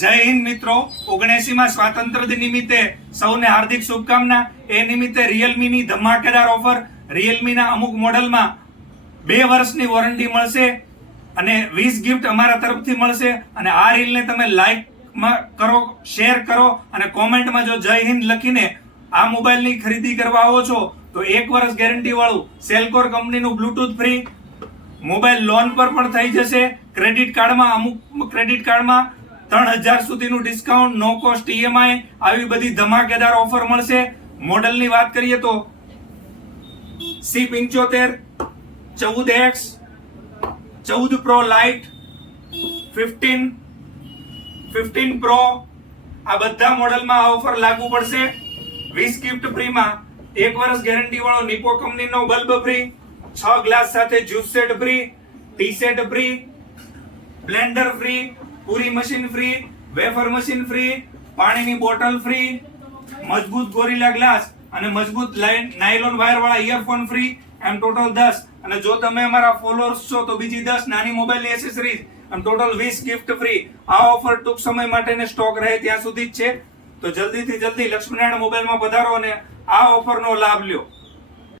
જય હિન્દ મિત્રો. 79માં સ્વાતંત્ર્ય દિન નિમિત્તે સૌને હાર્દિક શુભકામના. એ નિમિત્તે રિયલમીની ધમાકેદાર ઓફર. રિયલમીના અમુક મોડલમાં 2 વર્ષની વોરંટી મળશે અને 20 ગિફ્ટ અમારા તરફથી મળશે. અને આ રીલને તમે લાઈક કરો, શેર કરો અને કોમેન્ટમાં જો જય હિન્દ લખીને આ મોબાઈલની ખરીદી કરવા આવો છો તો 1 વર્ષ ગેરંટી વાળું સેલકોર કંપનીનું બ્લૂટૂથ ફ્રી, મોબાઈલ લોન પર પણ થઈ જશે. ક્રેડિટ કાર્ડમાં અમુક ક્રેડિટ કાર્ડમાં 3000 સુધીનું ડિસ્કાઉન્ટ, નો કોસ્ટ EMI, આવી બધી ધમાકેદાર ઓફર મળશે. મોડલની વાત કરીએ તો C75, 14X, 14 Pro Lite, 15 Pro, આ બધા મોડલમાં આ ઓફર લાગુ પડશે. 20 ગિફ્ટ ફ્રીમાં 1 વર્ષ ગેરંટી વાળો નિપો કંપનીનો બલ્બ ફ્રી, 6 ગ્લાસ સાથે juice set free, tea set free, blender free, puri machine free, wafer machine free, પાણીની બોટલ ફ્રી, મજબૂત ગોરિલા ગ્લાસ અને મજબૂત નાયલોન વાયર વાળા ઇયરફોન ફ્રી, એમ ટોટલ 10. અને જો તમે અમારા ફોલોઅર્સ છો તો બીજી 10 નાની મોબાઈલની એસેસરીઝ, એમ ટોટલ 20 ગિફ્ટ ફ્રી. આ ઓફર ટૂંક સમય માટેને સ્ટોક રહે ત્યાં સુધી જ છે. તો જલ્દીથી જલ્દી લક્ષ્મીનારાયણ મોબાઈલમાં પધારો અને આ ઓફરનો લાભ લ્યો.